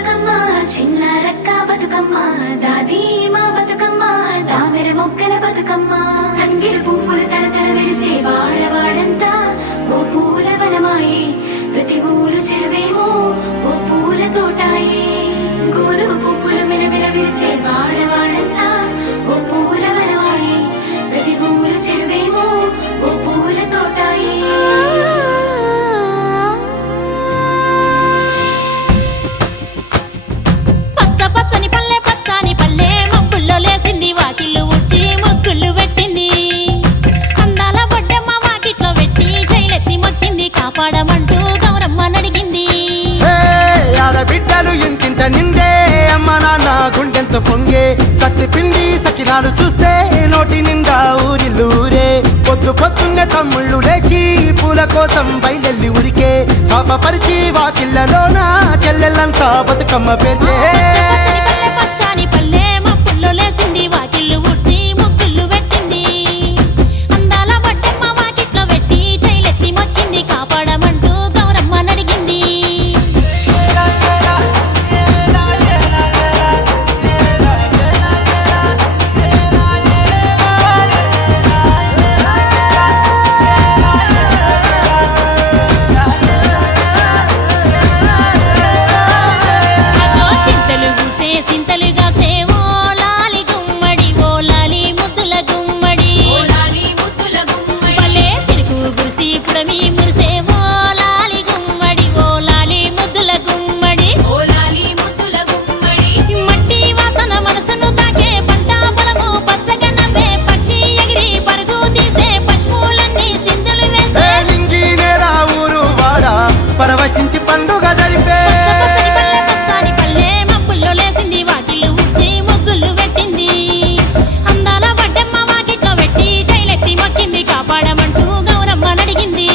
బతుకమ్మ చిన్న రక్క బతుకమ్మ దాది మా బతుకమ్మ దామెర మొక్కల బతుకమ్మ తంగిడు పువ్వులు తడతడ మెరిసే వాడవాడంతా ఓ పూల వనమాయే ప్రతి ఊరు చెరువేమో ఓ పూల తోటాయే గోరుగు పువ్వులు మెలమెల విరిసే వాడవాడంతా ఓ పూల వనమాయే ప్రతి ఊరు చెరువేమో ఓ పూల తోటాయే పచ్చని పల్లె పచ్చని పల్లె మబ్బుల్లో లేసింది వాకిళ్ళు ఊడ్చి ముగ్గులు పెట్టింది అందాల బొడ్డమ్మ వాకిట్లో పెట్టి జైలెత్తి మొక్కింది కాపాడమంటూ గౌరమ్మ నడిగింది ఆడబిడ్డలు ఇంటింట నిందే అమ్మ నాన్న గుండెంత పొంగే సత్తి పిండి సకినాలు చూస్తే నోటి నిండా ఊరిల్లూరే పొద్దు పొద్దున్నే తమ్ముళ్ళు లేచి పూల కోసం బయలెల్లి ఉరికే శాపపరిచి వాకిళ్ళలోన చెల్లెళ్ళంతా బతుకమ్మ పేర్చే పచ్చని పల్లె మబ్బుల్లో లేసింది వాకిళ్ళు ఊడ్చి ముగ్గులు పెట్టింది అందాల బొడ్డమ్మ వాకిట్లో పెట్టి జైలెత్తి మొక్కింది కాపాడమంటూ గౌరమ్మ నడిగింది సింతలుగా సేవో లాలి గుమ్మడి ఓ లాలి ముద్దుల గుమ్మడి భలే చిరుకు గురిసి పుడమి మురిసేవో లాలి గుమ్మడి ఓ లాలి ముద్దుల గుమ్మడి మట్టి వాసన మనసును తాకే పంట పొలము పచ్చగా నవ్వే పక్షి ఎగిరి పరుగు తీసే పశువులన్నీ సింధులు వేసే నింగి నేల ఊరు వాడ పరవశించి పండుగ జరిపే పచ్చని పల్లె మబ్బుల్లో లేసింది వాకిళ్ళు ఊడ్చి ముగ్గులు పెట్టింది అందాల బొడ్డమ్మ వాకిట్లో పెట్టి జైలెత్తి మొక్కింది కాపాడమంటూ గౌరమ్మ నడిగింది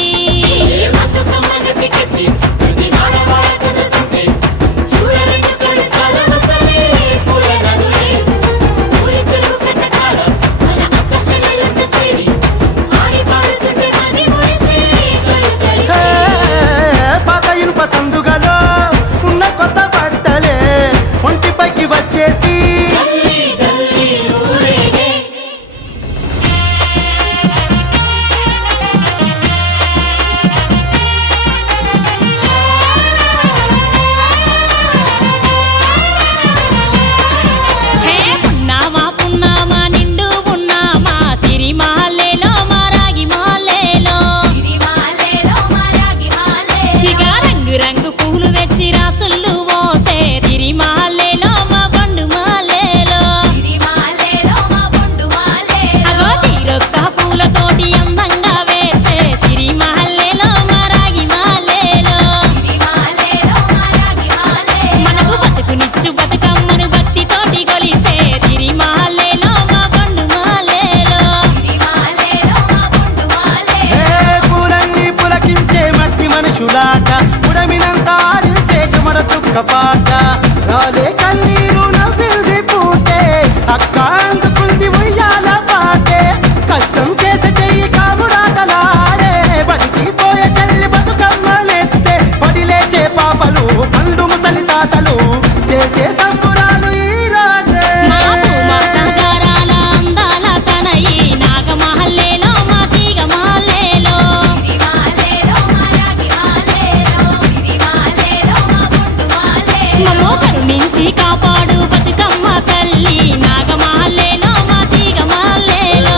పాత ఇనుప సందుగలో ఉన్న కొత్త బట్టలే ఒంటిపైకి వచ్చేసి హే పున్నామా నిండు పున్నామా సిరి మాలేలో మా రాగి మాలేలో ఇక రంగు రంగు పూలు తెచ్చి రాసులు మోసే సిరి మాలేలో మా బండు మాలేలో అగో తీరొక్క పూలతోటి అందంగా వేచే సిరి మాలేలో మా రాగి మాలేలో మనకు బతుకునిచ్చు బతుకమ్మను భక్తితోటి కొలిసే సిరి మాలేలో మా బండు మాలేలో పూలన్నీ పులకించే మట్టి మనుషులాట ఉడమినంత ఆడించే చెమర చుక్క పాట రాలే కన్నీరు నవ్వింది పూటే అక్క అందుకుంది ఉయ్యాల పాటే కష్టం చేసే చెయ్యి కాముడాటలాడే బడికి పోయే చెల్లి బతుకమ్మ నెత్తే పడి లేచే పాపలు పండు ముసలి తాతలు చేసే సంబురాలు ఈ రోజే మా భూమాత గారాల అందాల తనయి నాగమహల్లేలో మా తీగ మాలేలో మమ్మో కరుణించి కాపాడు బతుకమ్మ తల్లి నాగమహల్లేలో మా తీగ మాలేలో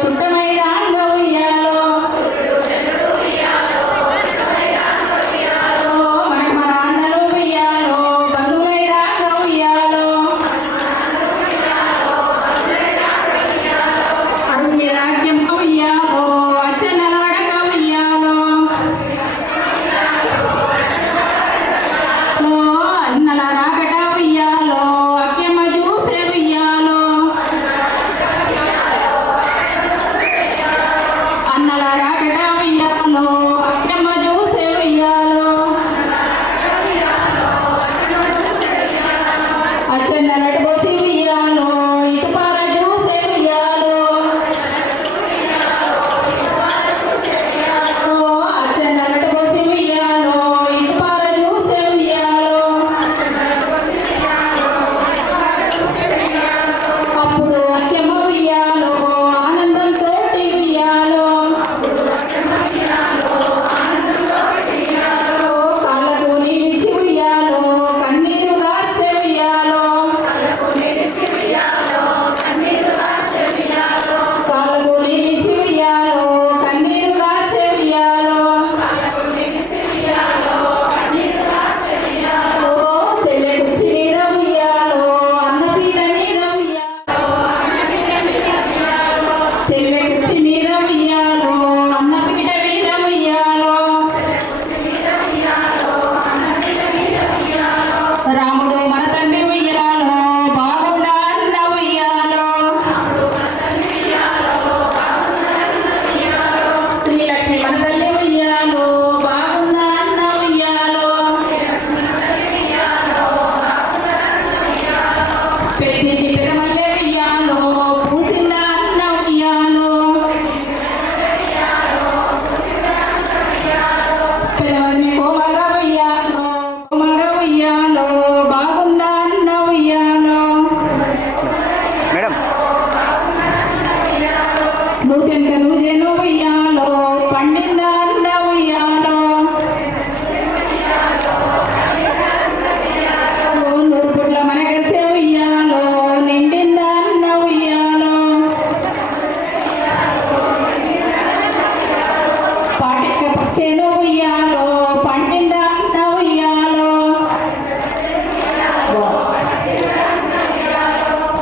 చుట్టమై రాంగ ఉయ్యాలో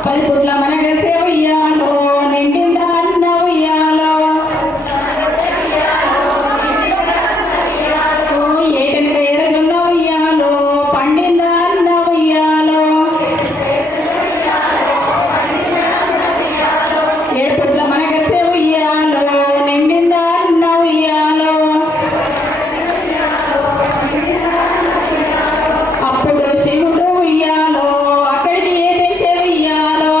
పది పుట్ల మనగసే ఉయ్యాలో నిండిందా అన్న ఉయ్యాలో ఏటెనక ఎరగన్న ఉయ్యాలో పండిందా అన్న ఉయ్యాలో ఏడు పుట్ల మనగసే ఉయ్యాలో నిండిందా అన్న ఉయ్యాలో అప్పుడు శివుడు ఉయ్యాలో అక్కడికి ఏ తెచ్చే ఉయ్యాలో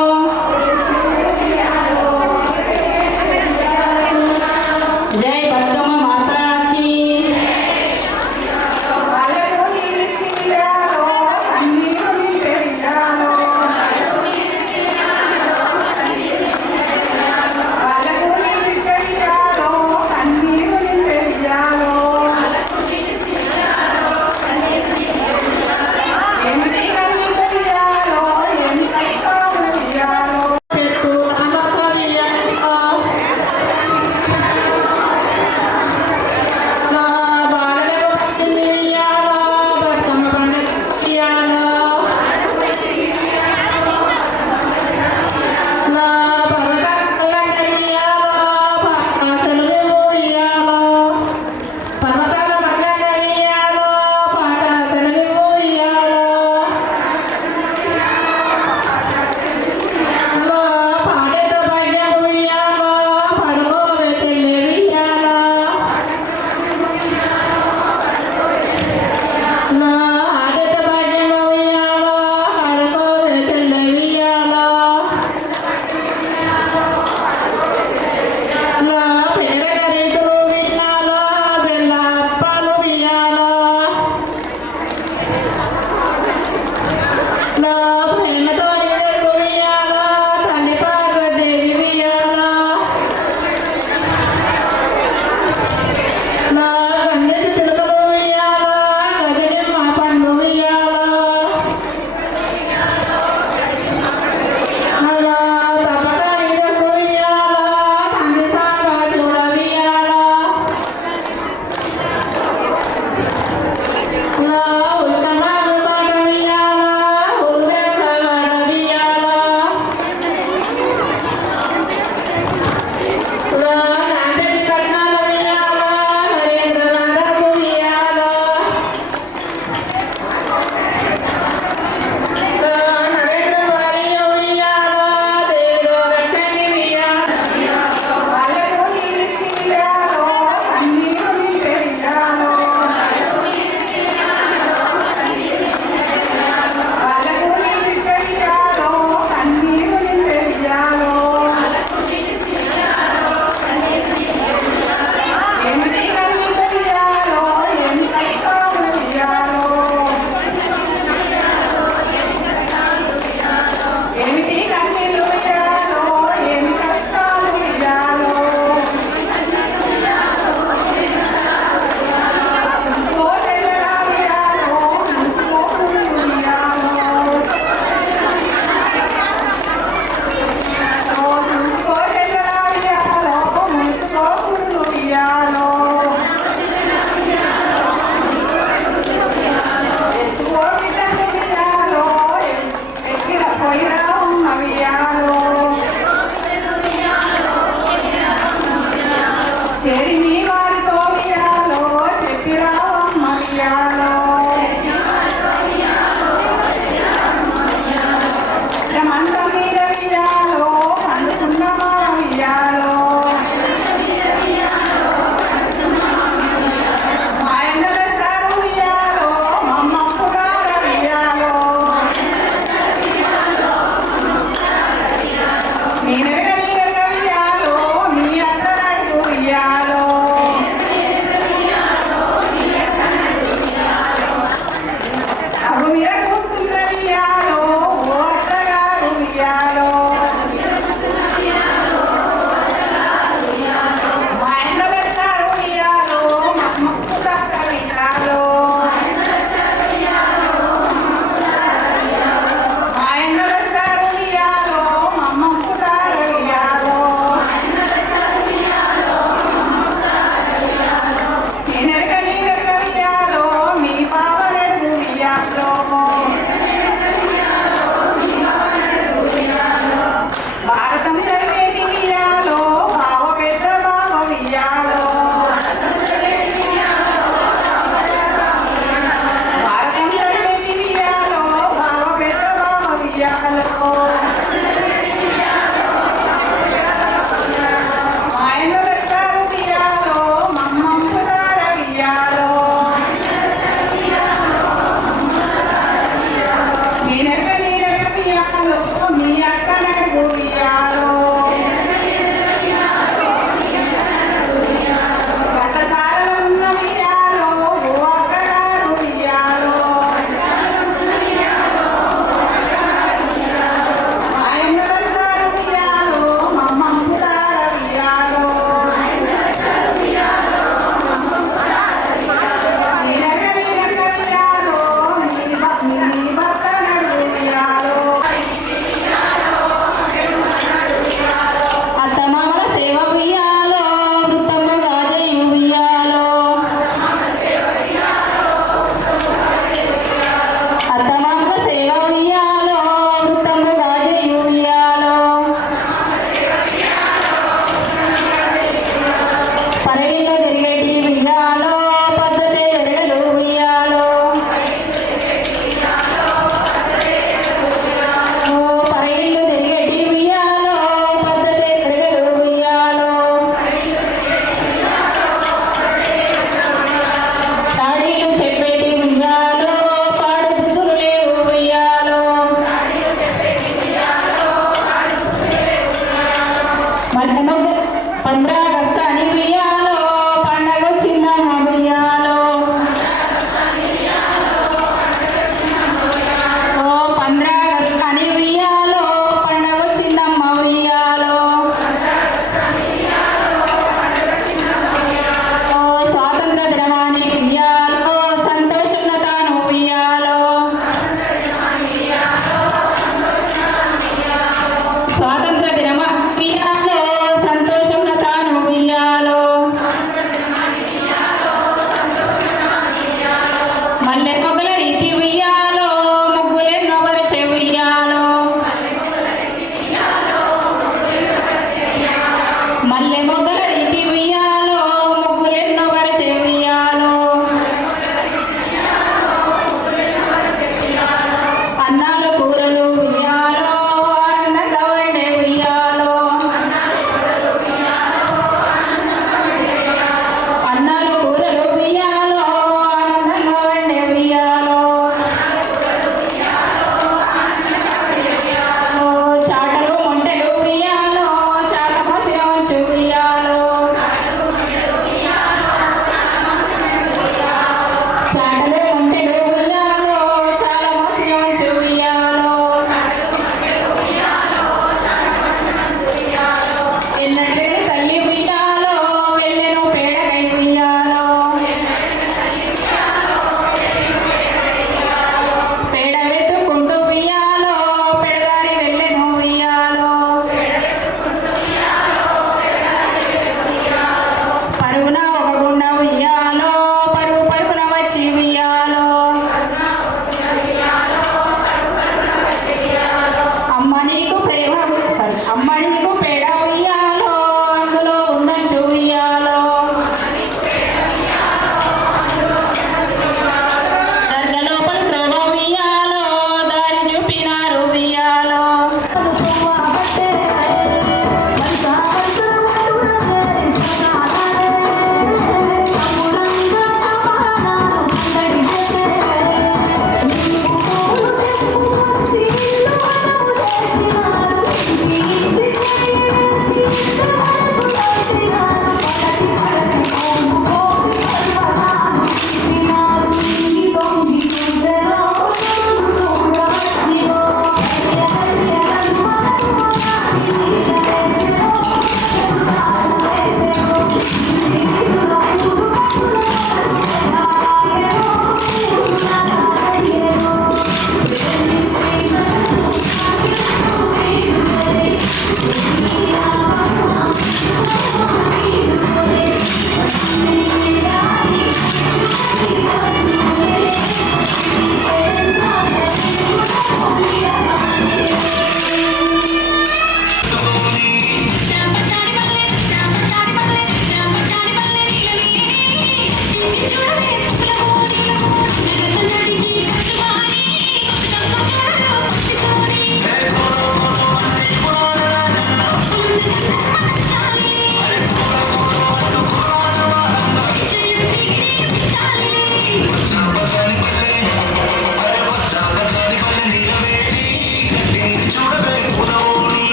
పంద్రాగస్టు అని ఉయ్యాలో పండగొచ్చిందమ్మ ఉయ్యాలో ఓ పంద్రాగస్టు అని ఉయ్యాలో పండగొచ్చిందమ్మ ఉయ్యాలో ఓ స్వాతంత్ర దినమాని ఉయ్యాలో సంతోషంగా తాను ఉయ్యాలో స్వాతంత్ర దినమ ఉయ్యాలో సంతోషంగా తాను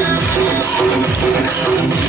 ఆ